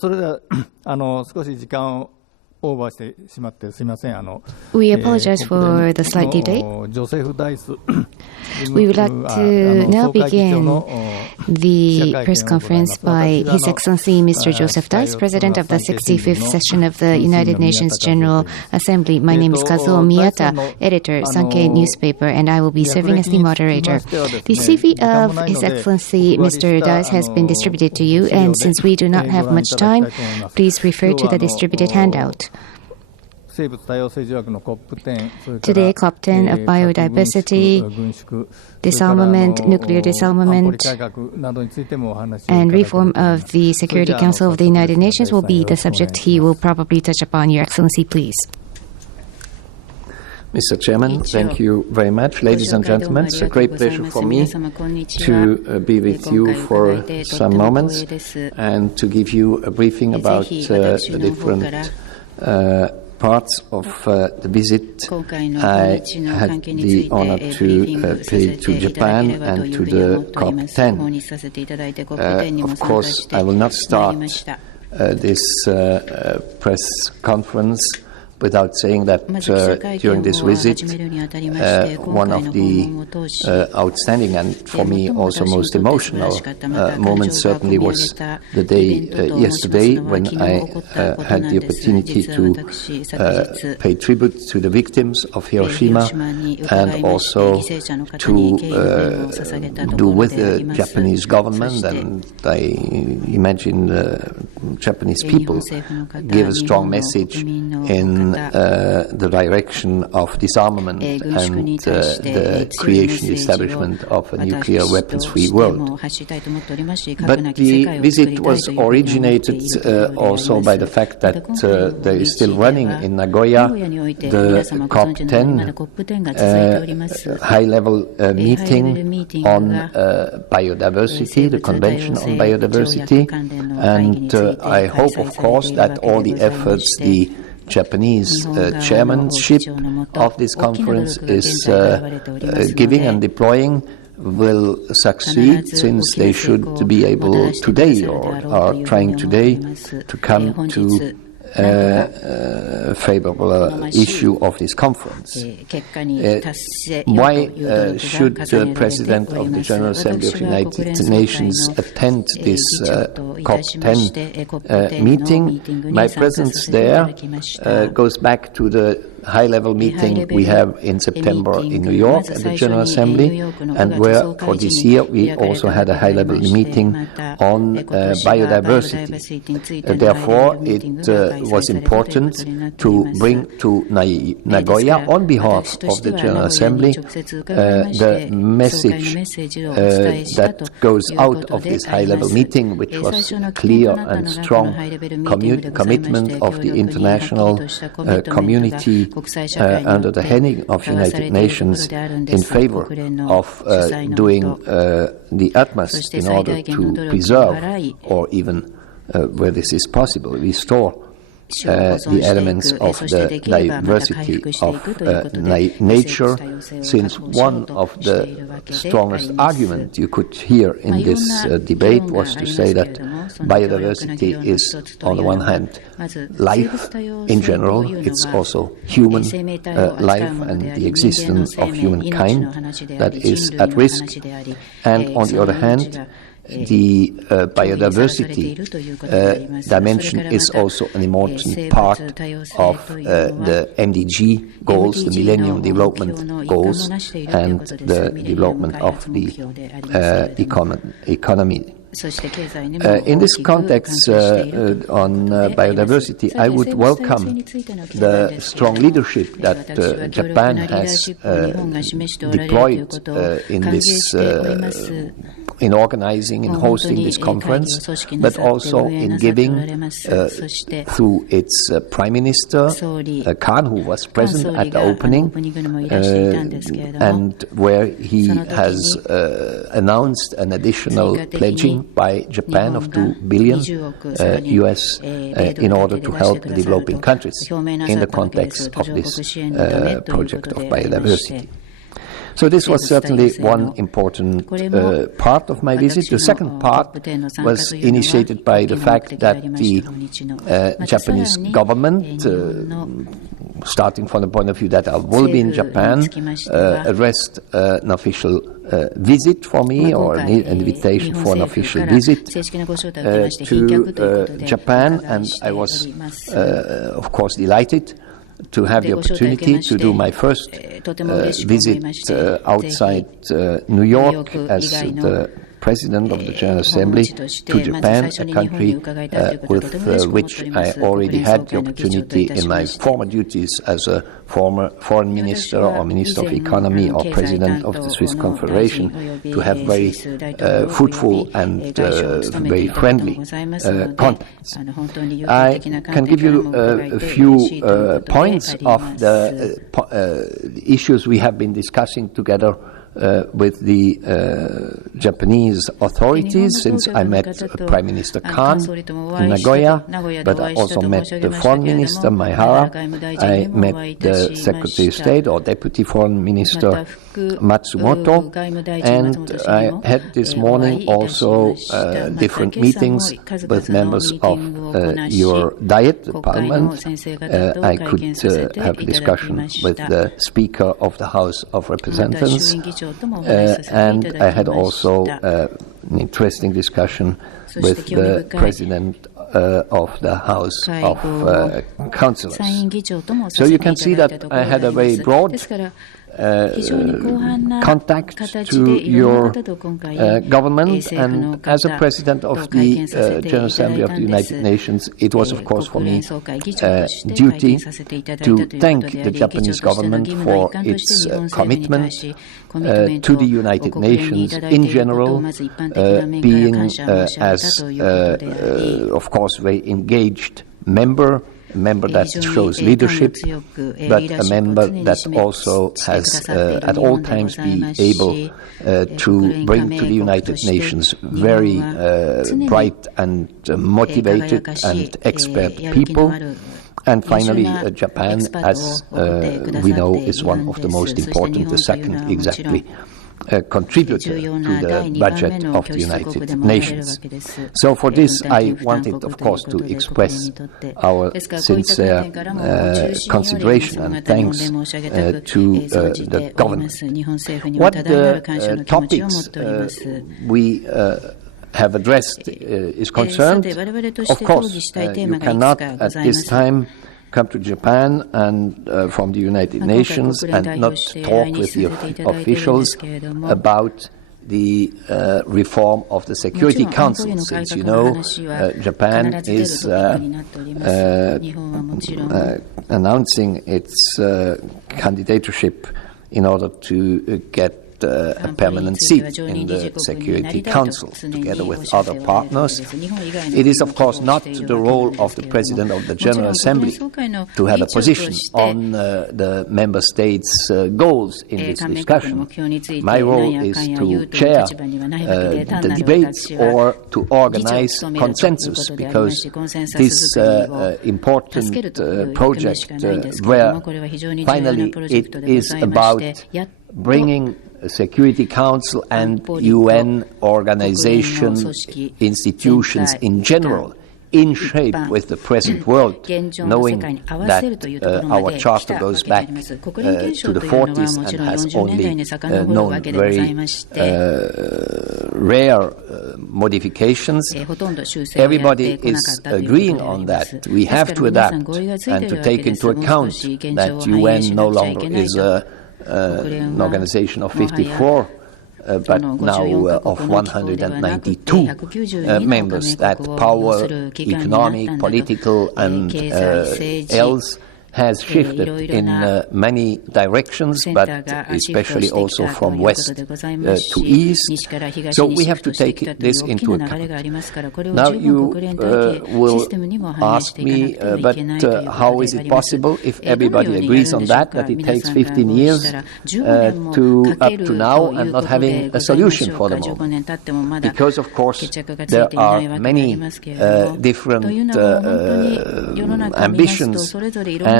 それでは少し時間をオーバーしてしまってすみません。We apologize for the slight delay. ジョゼフ・ダイス We would like to now begin the press conference by His Excellency Mr. Joseph Deiss, President of the 65th Session of the United Nations General Assembly. My name is Kazuo Miyata, Editor, Sankei Newspaper, and I will be serving as the moderator. The CV of His Excellency Mr. Deiss has been distributed to you, and since we do not have much time, please refer to the distributed handout. Today, COP10 of biodiversity, disarmament, nuclear disarmament, and reform of the Security Council of the United Nations will be the subject he will probably touch upon. Your Excellency, please. Mr. Chairman, thank you very much. Ladies and gentlemen, it's a great pleasure for me to be with you for some moments and to give you a briefing about the different parts of the visit I had the honor to pay to Japan and to the COP10. Of course, I will not start this press conference without saying that during this visit, one of the outstanding and for me also most emotional moments certainly was the day yesterday when I had the opportunity to pay tribute to the victims of Hiroshima and also to do with the Japanese government and I imagine the Japanese people give a strong message in the direction of disarmament and the creation, the establishment of a nuclear weapons-free world. But the visit was originated also by the fact that there is still running in Nagoya the COP10 high-level meeting on biodiversity, the Convention on Biodiversity, and I hope, of course, that all the efforts the Japanese chairmanship of this conference is giving and deploying will succeed, since they should be able today or are trying today to come to a favorable issue of this conference. Why should the President of the General Assembly of the United Nations attend this COP10 meeting? My presence there goes back to the high-level meeting we have in September in New York at the General Assembly, and where for this year we also had a high-level meeting on biodiversity. Therefore, it was important to bring to Nagoya, on behalf of the General Assembly, the message that goes out of this high-level meeting, which was a clear and strong commitment of the international community under the heading of United Nations in favor of doing the utmost in order to preserve, or even where this is possible, restore the elements of the diversity of nature, since one of the strongest arguments you could hear in this debate was to say that biodiversity is, on the one hand, life in general, it's also human life and the existence of humankind that is at risk, and on the other hand, the biodiversity dimension is also an important part of the MDG goals, the Millennium Development Goals, and the development of the economy. In this context on biodiversity, I would welcome the strong leadership that Japan has deployed in this in organizing and hosting this conference, but also in giving through its Prime Minister Khan, who was present at the opening, and where he has announced an additional pledging by Japan of $2 billion US in order to help the developing countries in the context of this project of biodiversity. So this was certainly one important part of my visit. The second part was initiated by the fact that the Japanese government, starting from the point of view that I will be in Japan, addressed an official visit for me, or an invitation for an official visit to Japan, and I was, of course, delighted to have the opportunity to do my first visit outside New York as the President of the General Assembly to Japan, a country with which I already had the opportunity in my former duties as a former foreign minister or minister of economy or president of the Swiss Confederation to have very fruitful and very friendly contacts. I can give you a few points of the issues we have been discussing together with the Japanese authorities, since I met Prime Minister Kan in Nagoya, but I also met the Foreign Minister Maehara. I met the Secretary of State or Deputy Foreign Minister Matsumoto, and I had this morning also different meetings with members of your Diet, the Parliament. I could have a discussion with the Speaker of the House of Representatives, and I had also an interesting discussion with the President of the House of Councillors. So you can see that I had a very broad contact to your government, and as a President of the General Assembly of the United Nations, it was of course for me a duty to thank the Japanese government for its commitment to the United Nations in general, being as of course very engaged member, a member that shows leadership, but a member that also has at all times been able to bring to the United Nations very bright and motivated and expert people. And finally, Japan, as we know, is one of the most important, the second exactly, contributor to the budget of the United Nations. So for this, I wanted, of course, to express our sincere consideration and thanks to the government. What the topics we have addressed is concerned, of course, you cannot at this time come to Japan and from the United Nations and not talk with the officials about the reform of the Security Council. Since you know, Japan is announcing its candidatureship in order to get a permanent seat in the Security Council together with other partners. It is of course not the role of the President of the General Assembly to have a position on the Member States' goals in this discussion. My role is to chair the debates or to organize consensus, because this important project where finally it is about bringing Security Council and UN organizations, institutions in general, in shape with the present world, knowing that our charter goes back to the 40s and has only known very rare modifications. Everybody is agreeing on that. We have to adapt and to take into account that UN no longer is an organization of 54, but now of 192 members, that power, economic, political, and else has shifted in many directions, but especially also from west to east. So we have to take this into account. Now you will ask me, but how is it possible if everybody agrees on that it takes 15 years to up to now and not having a solution for the moment? Because of course there are many different ambitions,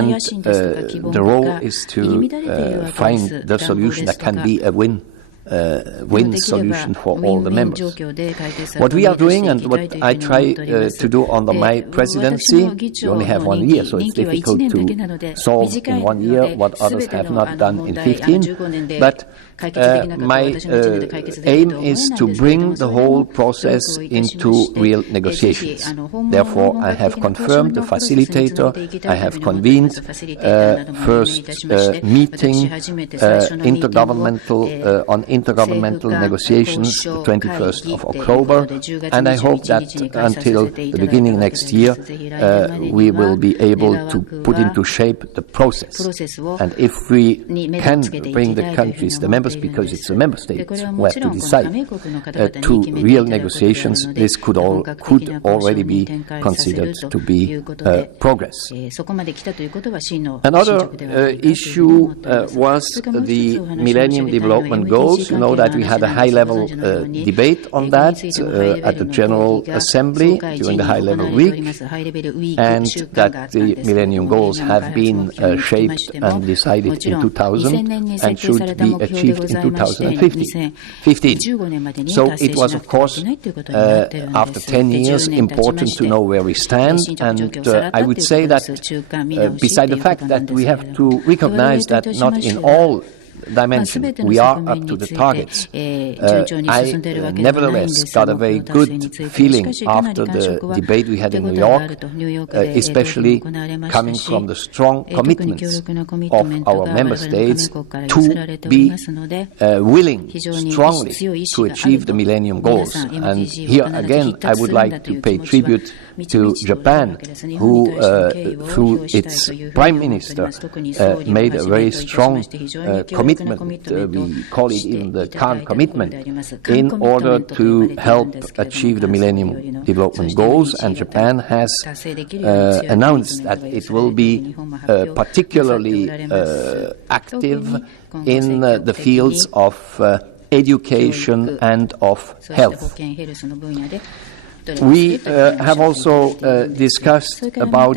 and the role is to find the solution that can be a win solution for all the members. What we are doing and what I try to do under my presidency, we only have 1 year, so it's difficult to solve in 1 year what others have not done in 15. But my aim is to bring the whole process into real negoverations. Therefore, I have confirmed the facilitator. I have convened first meeting on intergovernmental negotiations, the 21st of October, and I hope that until the beginning next year, we will be able to put into shape the process. And if we can bring the countries, the members, because it's the member states who have to decide, to real negotiations, this could already be considered to be progress. Another issue was the Millennium Development Goals. You know that we had a high-level debate on that at the General Assembly during the high-level week, and that the Millennium Goals have been shaped and decided in 2000 and should be achieved in 2015. So it was, of course, after 10 years, important to know where we stand, and I would say that beside the fact that we have to recognize that not in all dimension we are up to the targets. I nevertheless got a very good feeling after the debate we had in New York, especially coming from the strong commitments of our member states to be willing strongly to achieve the Millennium Goals. And here again I would like to pay tribute to Japan, who through its Prime Minister made a very strong commitment, we call it even the Cannes commitment, in order to help achieve the Millennium Development Goals, and Japan has announced that it will be particularly active in the fields of education and of health. We have also discussed about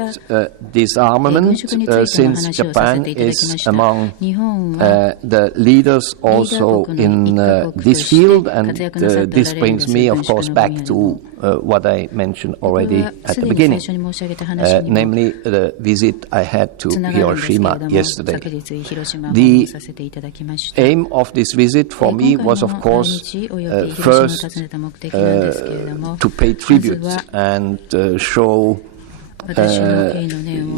disarmament, since Japan is among the leaders also in this field, and this brings me, of course, back to what I mentioned already at the beginning, namely the visit I had to Hiroshima yesterday. The aim of this visit for me was, of course, first to pay tribute and show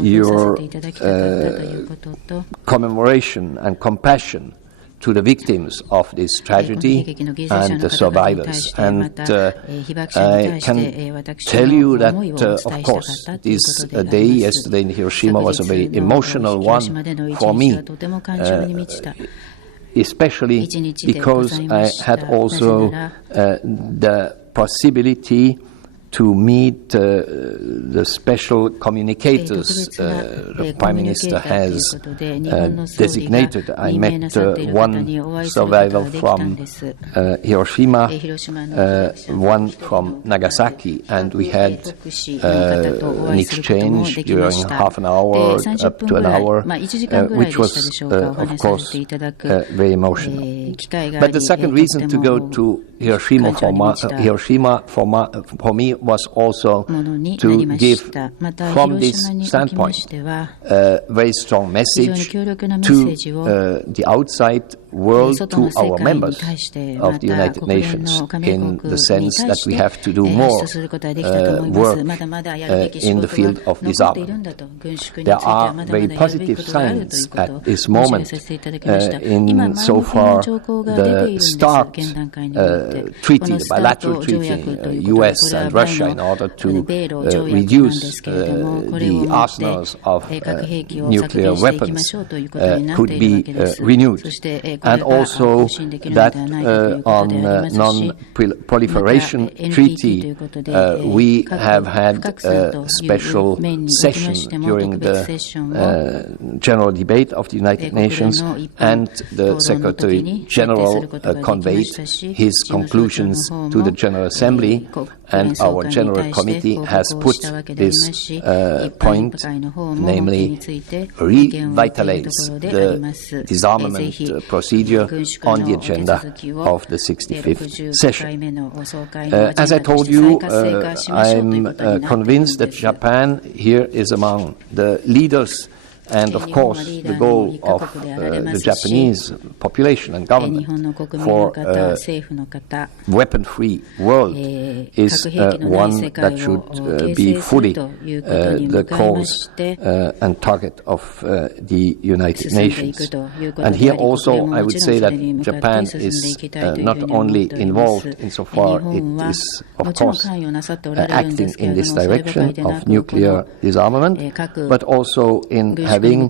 your commemoration and compassion to the victims of this tragedy and the survivors. And I can tell you that, of course, this day yesterday in Hiroshima was a very emotional one for me, especially because I had also the possibility to meet the special communicators the Prime Minister has designated. I met one survivor from Hiroshima, one from Nagasaki, and we had an exchange during half an hour up to an hour, which was, of course, very emotional. But the second reason to go to Hiroshima for me was also to give, from this standpoint, a very strong message to the outside world, to our members of the United Nations, in the sense that we have to do more work in the field of disarmament. There are very positive signs at this moment in so far the START treaty, the bilateral treaty, US and Russia, in order to reduce the arsenals of nuclear weapons, could be renewed. And also that on non-proliferation treaty, we have had a special session during the general debate of the United Nations, and the Secretary General conveyed his conclusions to the General Assembly, and our General Committee has put this point, namely revitalize the disarmament procedure on the agenda of the 65th session. As I told you, I'm convinced that Japan here is among the leaders, and of course the goal of the Japanese population and government for a weapon-free world is one that should be fully the cause and target of the United Nations. And here also I would say that Japan is not only involved insofar it is of course acting in this direction of nuclear disarmament, but also in having,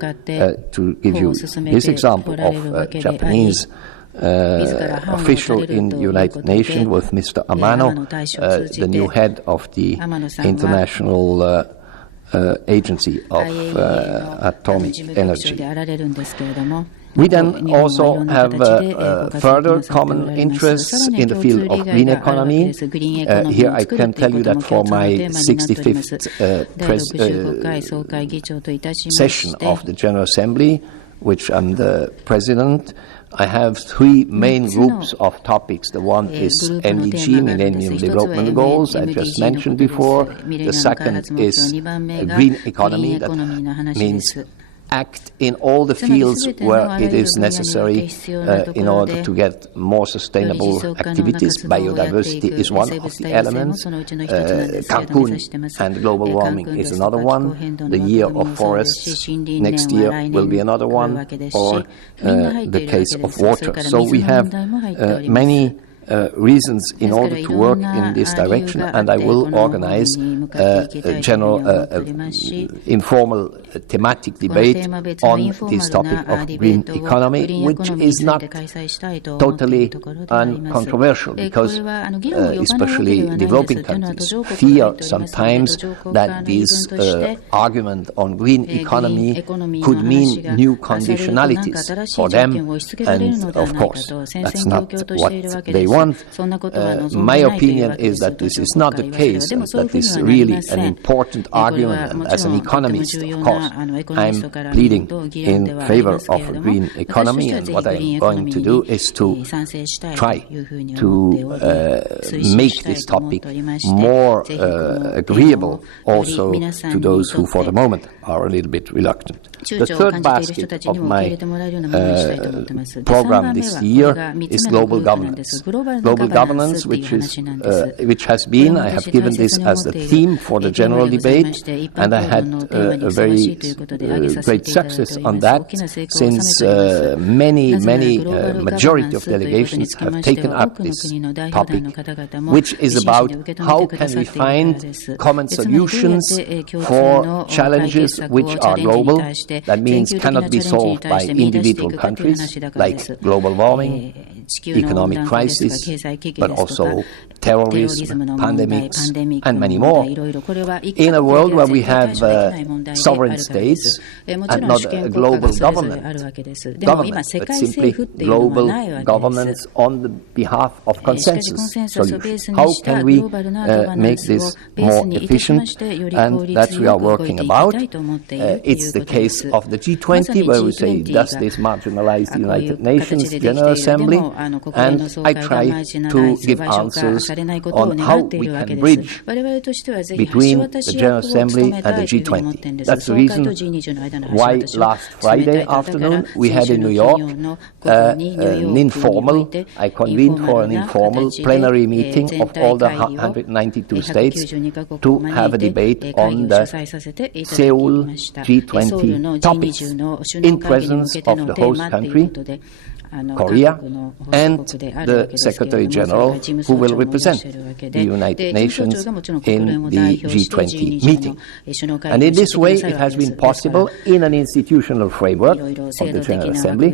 to give you this example of a Japanese official in the United Nations with Mr. Amano, the new head of the International Agency of Atomic Energy. We then also have further common interests in the field of green economy. Here I can tell you that for my 65th session of the General Assembly, which I'm the president, I have three main groups of topics. The one is MDG, Millennium Development Goals, I just mentioned before. The second is green economy, that means act in all the fields where it is necessary in order to get more sustainable activities. Biodiversity is one of the elements. Cancun and global warming is another one. The year of forests next year will be another one, or the case of water. So we have many reasons in order to work in this direction, and I will organize a general informal thematic debate on this topic of green economy, which is not totally uncontroversial, because especially developing countries fear sometimes that this argument on green economy could mean new conditionalities for them, and of course that's not what they want. My opinion is that this is not the case, and that this is really an important argument, and as an economist, of course, I'm pleading in favor of a green economy, and what I'm going to do is to try to make this topic more agreeable also to those who for the moment are a little bit reluctant. The third basket of my program this year is global governance. Global governance, which has been, I have given this as the theme for the general debate, and I had a very great success on that, since many majority of delegations have taken up this topic, which is about how can we find common solutions for challenges which are global, that means cannot be solved by individual countries, like global warming, economic crisis, but also terrorism, pandemics, and many more. In a world where we have sovereign states and not a global government, but simply global governance on the behalf of consensus solutions. How can we make this more efficient? And that we are working about. It's the case of the G20, where we say, does this marginalize the United Nations General Assembly? And I try to give answers on how we can bridge between the General Assembly and the G20. That's the reason why last Friday afternoon we had in New York an informal, I convened for an informal plenary meeting of all the 192 states to have a debate on the Seoul G20 topics in presence of the host country, Korea, and the Secretary General, who will represent the United Nations in the G20 meeting. And in this way, it has been possible in an institutional framework of the General Assembly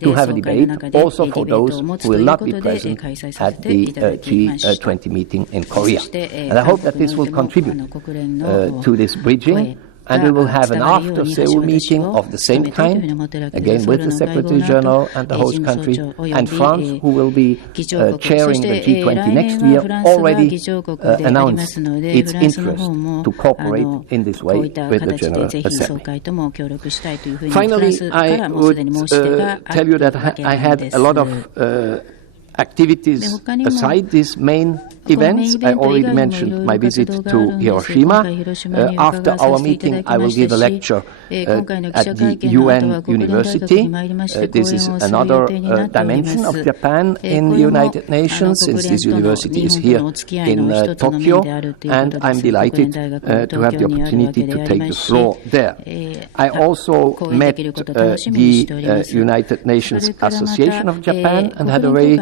to have a debate also for those who will not be present at the G20 meeting in Korea. And I hope that this will contribute to this bridging And we will have an after-Seoul meeting of the same kind, again with the Secretary General and the host country, and France, who will be chairing the G20 next year, already announced its interest to cooperate in this way with the General Assembly. Finally, I would tell you that I had a lot of activities aside these main events. I already mentioned my visit to Hiroshima. After our meeting, I will give a lecture at the UN University. This is another dimension of Japan in the United Nations, since this university is here in Tokyo, and I'm delighted to have the opportunity to take the floor there. I also met the United Nations Association of Japan and had a very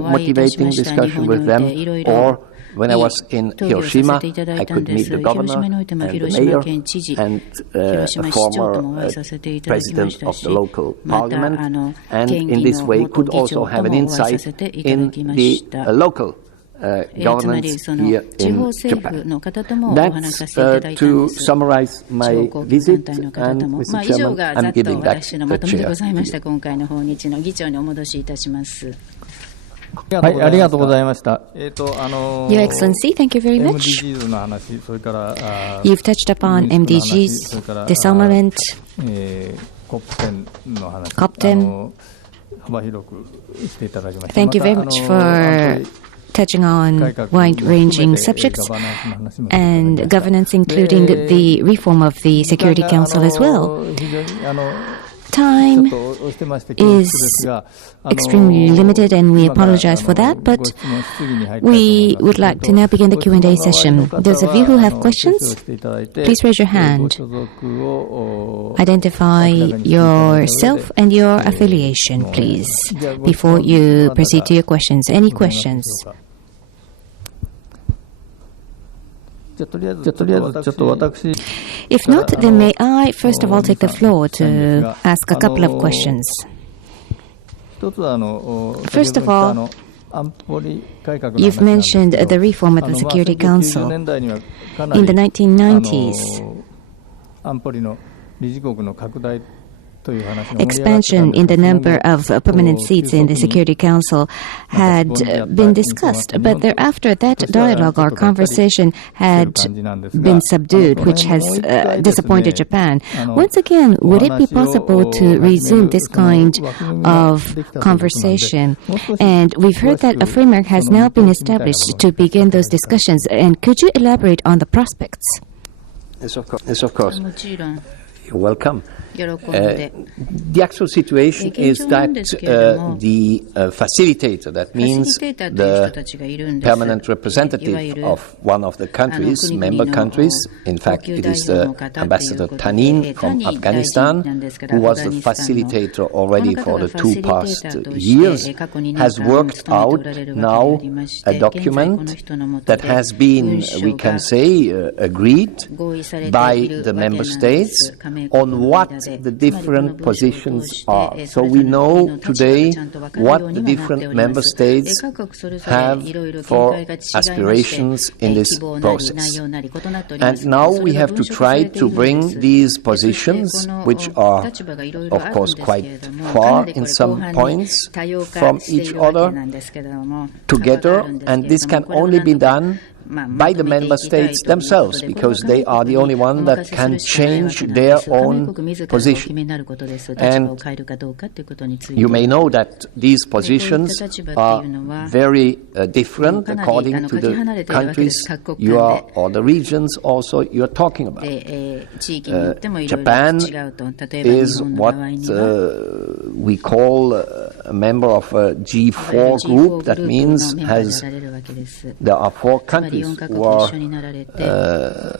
motivating discussion with them. Or when I was in Hiroshima, I could meet the governor and the mayor and a former president of the local parliament, and in this way could also have an insight in the local governance here in Japan. That's to summarize my visit, and Mr. Chairman, I'm giving back the chair. はい、ありがとうございました。Your Excellency, thank you very much. MDGs の話、それから、You've touched upon MDGs, disarmament, COP10 の話、COP10. 幅広くしていただきました。Thank you very much for touching on wide-ranging subjects and governance, including the reform of the Security Council as well. Time is extremely limited, and we apologize for that, but we would like to now begin the Q&A session. Those of you who have questions, please raise your hand. Identify yourself and your affiliation, please, before you proceed to your questions. Any questions? If not, then may I first of all take the floor to ask a couple of questions. First of all, you've mentioned the reform of the Security Council. In the 1990s, expansion in the number of permanent seats in the Security Council had been discussed, but thereafter that dialogue or conversation had been subdued, which has disappointed Japan. Once again, would it be possible to resume this kind of conversation? And we've heard that a framework has now been established to begin those discussions, and could you elaborate on the prospects? Yes, of course. You're welcome. The actual situation is that the facilitator, that means the permanent representative of one of the countries, member countries, in fact it is the Ambassador Tanin from Afghanistan, who was the facilitator already for the 2 past years, has worked out now a document that has been, we can say, agreed by the member states on what the different positions are. So we know today what the different member states have for aspirations in this process. And now we have to try to bring these positions, which are of course quite far in some points from each other, together, and this can only be done by the member states themselves, because they are the only one that can change their own position. And you may know that these positions are very different according to the countries you are, or the regions also you are talking about. Japan is what we call a member of a G4 group. That means there are 4 countries who are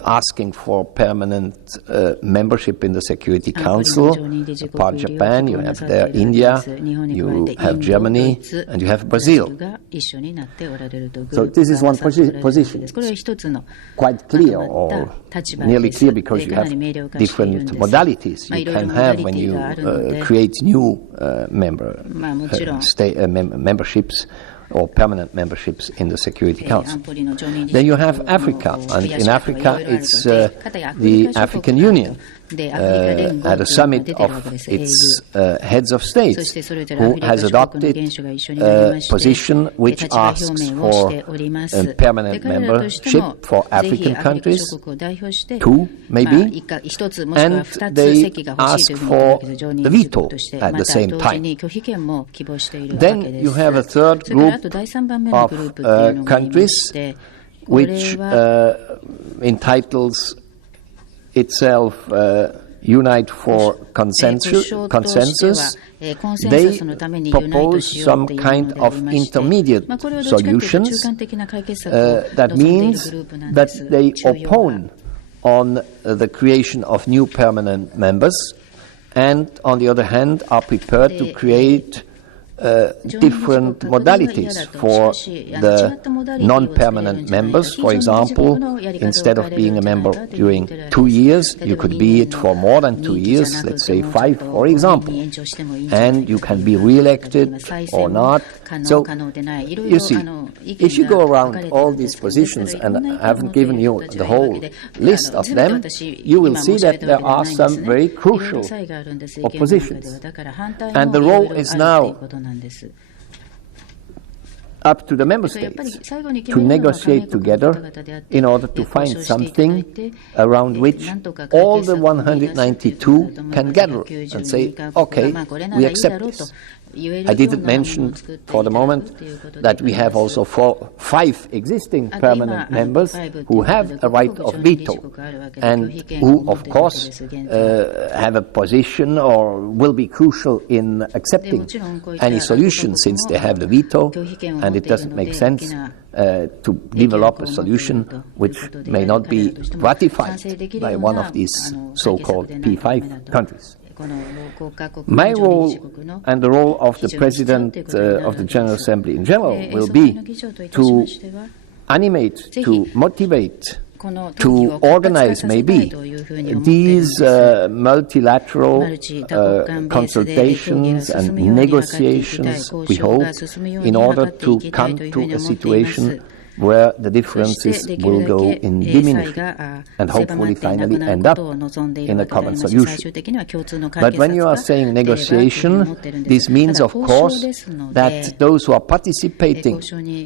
asking for permanent membership in the Security Council. Apart from Japan, you have there India, you have Germany, and you have Brazil. So this is one position. It's quite clear, or nearly clear, because you have different modalities you can have when you create new memberships or permanent memberships in the Security Council. Then you have Africa, and in Africa it's the African Union. At a summit of its heads of states, who has adopted a position which asks for permanent membership for African countries, 2 maybe, and they ask for the veto at the same time. Then you have a third group of countries which entitles itself Unite for Consensus. They propose some kind of intermediate solutions. That means that they oppose on the creation of new permanent members, and on the other hand are prepared to create different modalities for the non-permanent members. For example, instead of being a member during 2 years, you could be it for more than 2 years, let's say 5, for example. And you can be re-elected or not. So, you see, if you go around all these positions, and I haven't given you the whole list of them, you will see that there are some very crucial oppositions. And the role is now up to the member states to negotiate together in order to find something around which all the 192 can gather and say, okay, we accept this. I didn't mention for the moment that we have also 5 existing permanent members who have a right of veto and who, of course, have a position or will be crucial in accepting any solution since they have the veto, and it doesn't make sense to develop a solution which may not be ratified by one of these so-called P5 countries. My role and the role of the President of the General Assembly in general will be to animate, to motivate, to organize maybe these multilateral consultations and negotiations, we hope, in order to come to a situation where the differences will go in diminishing and hopefully finally end up in a common solution. But when you are saying negotiation, this means, of course, that those who are participating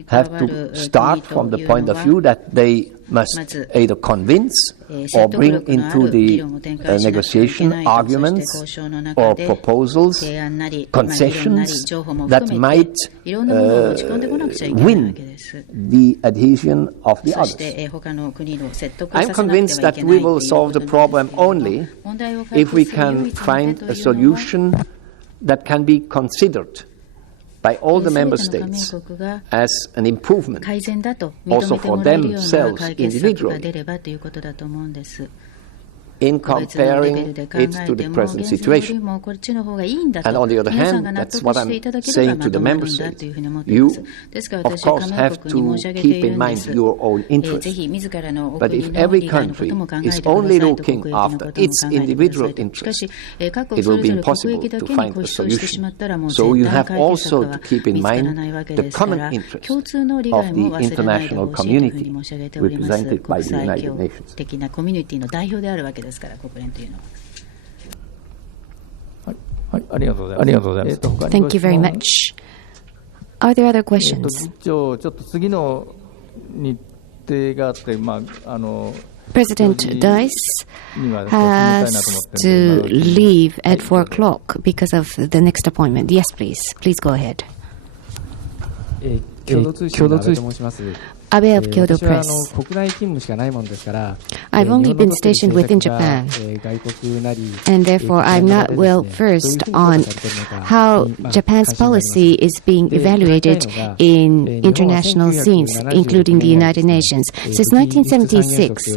have to start from the point of view that they must either convince or bring into the negotiation arguments or proposals, concessions that might win the adhesion of the others. I'm convinced that we will solve the problem only if we can find a solution that can be considered by all the member states as an improvement also for themselves individually in comparing it to the present situation. And on the other hand, that's what I'm saying to the member states. You, of course, have to keep in mind your own interests. But if every country is only looking after its individual interests, it will be impossible to find a solution. So you have also to keep in mind the common interests of the international community represented by the United Nations. Thank you very much. Are there other questions? ちょっと次の日程があって、President Deiss has to leave at 4 o'clock because of the next appointment. Yes, please. Please go ahead. 共同通信と申します。 Abe of Kyodo Press. I've only been stationed within Japan, and therefore I'm not well versed on how Japan's policy is being evaluated in international scenes, including the United Nations. Since 1976,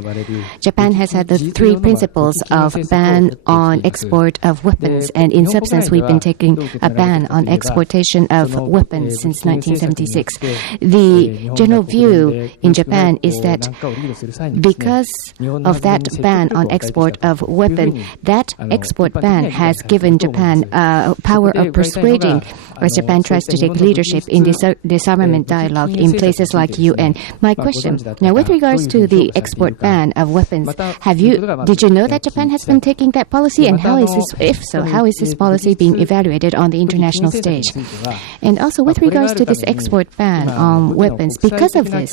Japan has had the 3 principles of ban on export of weapons, and in substance we've been taking a ban on exportation of weapons since 1976. The general view in Japan is that because of that ban on export of weapon, that export ban has given Japan power of persuading as Japan tries to take leadership in disarmament dialogue in places like UN. My question, now with regards to the export ban of weapons, did you know that Japan has been taking that policy, and how is this, if so, how is this policy being evaluated on the international stage? And also with regards to this export ban on weapons, because of this,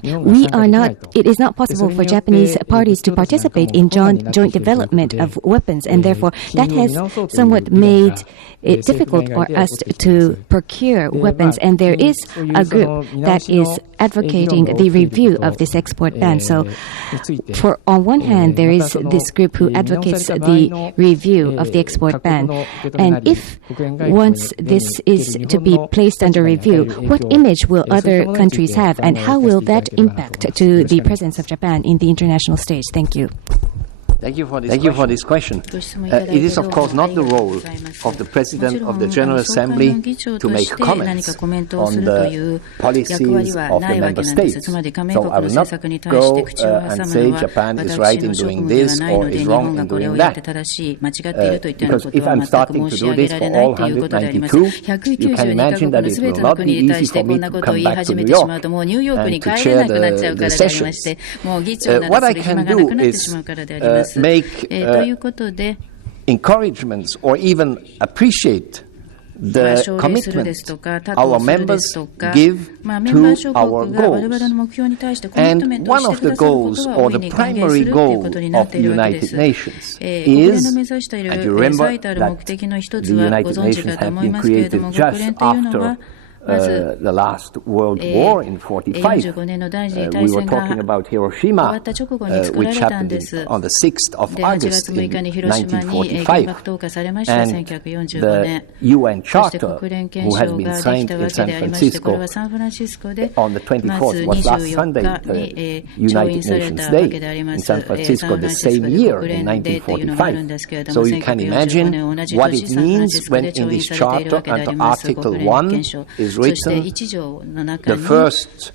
it is not possible for Japanese parties to participate in joint development of weapons, and therefore that has somewhat made it difficult for us to procure weapons. And there is a group that is advocating the review of this export ban. So, on one hand, there is this group who advocates the review of the export ban. And if once this is to be placed under review, what image will other countries have, and how will that impact to the presence of Japan in the international stage? Thank you. Thank you for this question. It is, of course, not the role of the President of the General Assembly to make comments on the policies of the member states. So I will not go and say Japan is right in doing this or is wrong in doing that. Because if I'm starting to do this for all 192, you can imagine that it will not be easy for me to come back to New York and to chair the sessions. What I can do is make encouragements or even appreciate the commitment our members give to our goals. And one of the goals, or the primary goal of the United Nations is, and you remember that the United Nations have been created just after the last World War in 1945. We were talking about Hiroshima, which happened on the 6th of August in 1945. And the UN Charter, who has been signed in San Francisco on the 24th, was last Sunday, the United Nations Day in San Francisco the same year in 1945. So you can imagine what it means when in this charter under Article 1 is written, the first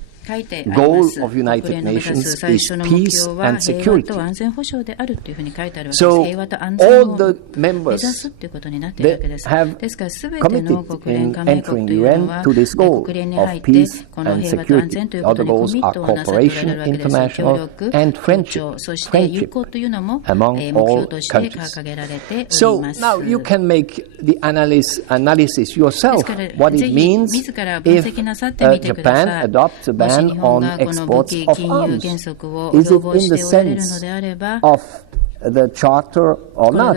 goal of United Nations is peace and security. So all the members, they have committed in entering the UN to this goal of peace and security. The other goals are cooperation, international, and friendship among all countries. So now you can make the analysis yourself, what it means if Japan adopts a ban on exports of arms. Is it in the sense of the charter or not?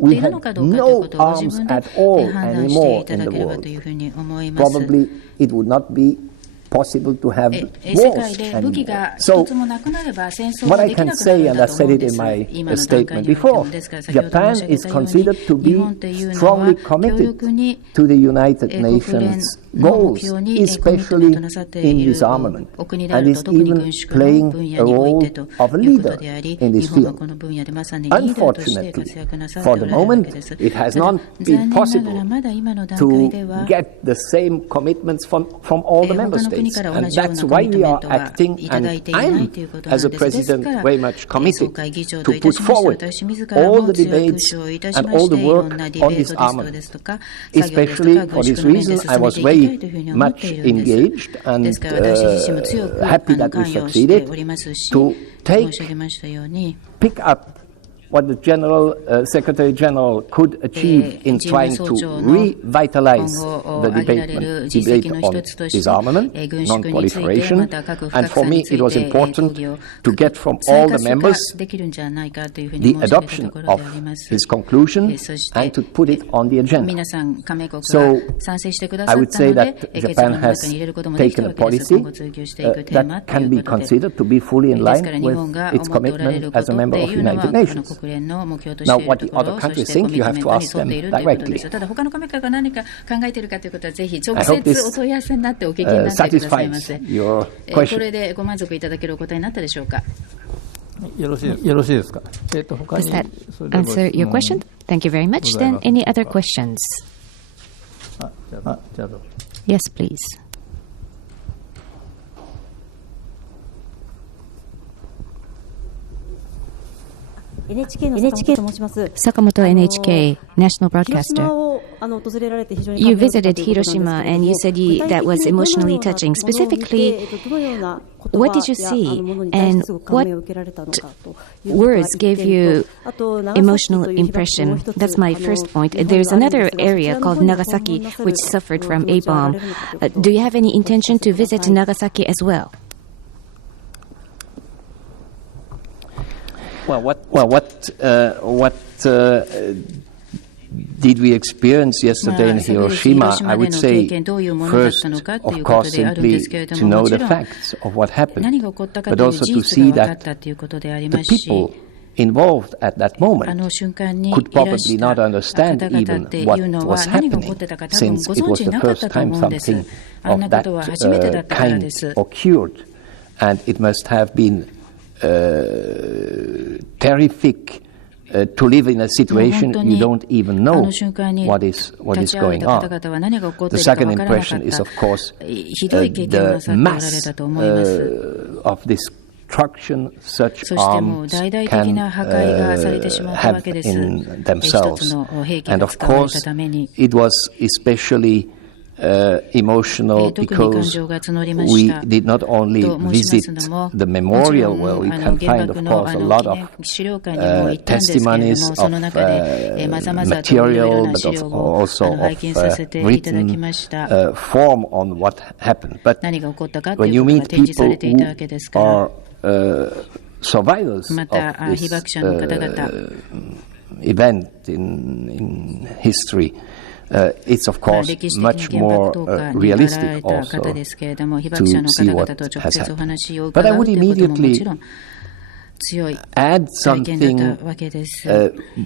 We have no arms at all anymore in the world. Probably it would not be possible to have wars anymore. So what I can say, and I said it in my statement before, Japan is considered to be strongly committed to the United Nations goals, especially in disarmament, and is even playing a role of a leader in this field. Unfortunately, for the moment, it has not been possible to get the same commitments from all the member states, and that's why we are acting, and I'm, as a president, very much committed to put forward all the debates and all the work on disarmament. Especially for this reason, I was very much engaged and happy that we succeeded to pick up what the Secretary General could achieve in trying to revitalize the debate on disarmament, non-proliferation. And for me, it was important to get from all the members the adoption of his conclusion and to put it on the agenda. So I would say that Japan has taken a policy that can be considered to be fully in line with its commitment as a member of the United Nations. Now, what the other countries think, you have to ask them directly. I hope this satisfies your question. Does that answer your question? Thank you very much. Then, any other questions? Yes, please. NHK の坂本と申します。Sakamoto, NHK, National Broadcaster. You visited Hiroshima and you said that was emotionally touching. Specifically, what did you see and what words gave you emotional impression? That's my first point. There's another area called Nagasaki which suffered from a bomb. Do you have any intention to visit Nagasaki as well? Well, what did we experience yesterday in Hiroshima? I would say first, of course, simply to know the facts of what happened, but also to see that the people involved at that moment could probably not understand even what was happening, since it was the first time something of that kind occurred, and it must have been terrific to live in a situation you don't even know what is going on. The second impression is, of course, the mass of destruction such arms can have in themselves. And of course, it was especially emotional because we did not only visit the memorial where we can find, of course, a lot of testimonies of material, but also of written form on what happened. But when you meet people who are survivors of this event in history, it's of course much more realistic also to see what has happened. But I would immediately add something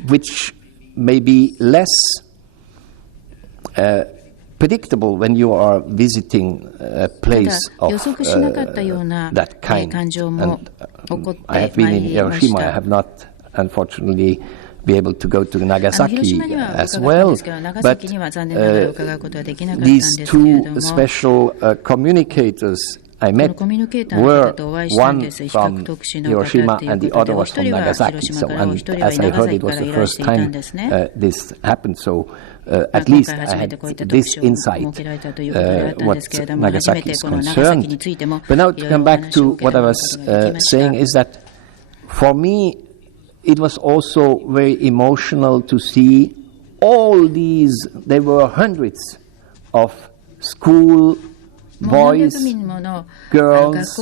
which may be less predictable when you are visiting a place of that kind. And I have been in Hiroshima. I have not, unfortunately, be able to go to Nagasaki as well, but these two special communicators I met were one from Hiroshima and the other was from Nagasaki. So, and as I heard, it was the first time this happened. So, at least I had this insight what Nagasaki is concerned. But now to come back to what I was saying is that for me, it was also very emotional to see all these, there were hundreds of school boys, girls,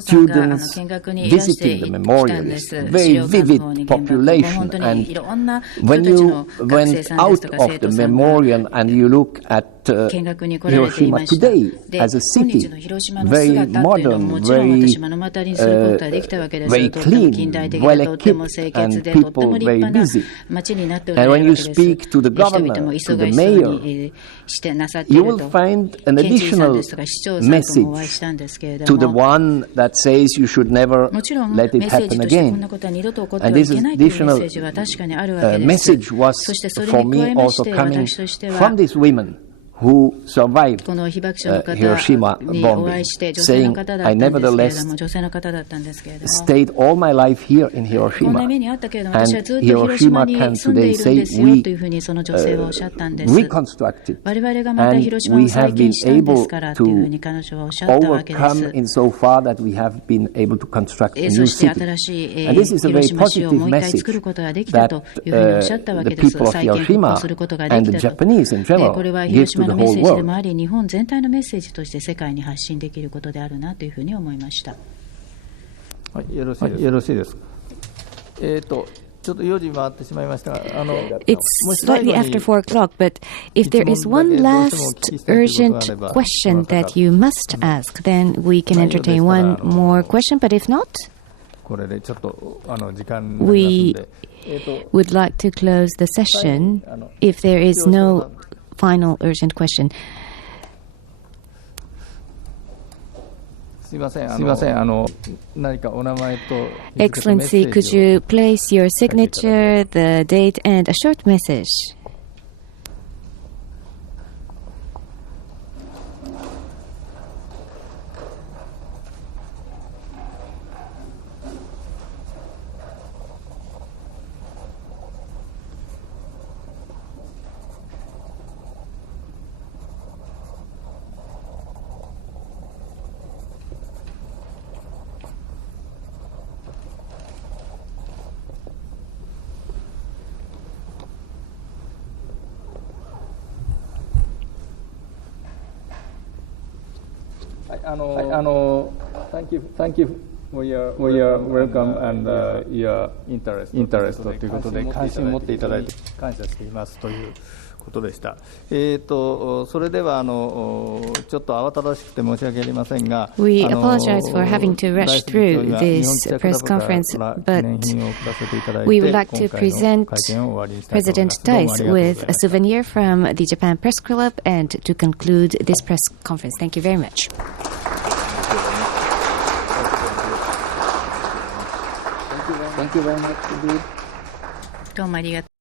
students visiting the memorial. It's a very vivid population. And when you went out of the memorial and you look at Hiroshima today as a city, very modern, very clean, well equipped, and people very busy. And when you speak to the governor, to the mayor, you will find an additional message to the one that says you should never let it happen again. And this additional message was for me also coming from these women who survived Hiroshima bombing, saying, I nevertheless stayed all my life here in Hiroshima. And Hiroshima can today say we reconstructed, and we have been able to overcome insofar that we have been able to construct a new city. And this is a very positive message that the people of Hiroshima and the Japanese in general give to the whole world. メッセージでもあり、日本全体のメッセージとして世界に発信できることであるなというふうに思いました。はい、よろしいですか。ちょっと4時回ってしまいましたが、It's slightly after 4 o'clock, but if there is one last urgent question that you must ask, then we can entertain one more question, but if not, これでちょっと時間になりますので、we would like to close the session if there is no final urgent question. すいません、何かお名前と Excellency, could you place your signature, the date, and a short message? Thank you for your welcome and your interest ということで、関心を持っていただいて感謝していますということでした。それではちょっと慌ただしくて申し訳ありませんが、We apologize for having to rush through this press conference, but we would like to present President Deiss with a souvenir from the Japan Press Club and to conclude this press conference. Thank you very much. Thank you very much indeed. どうもありがとう。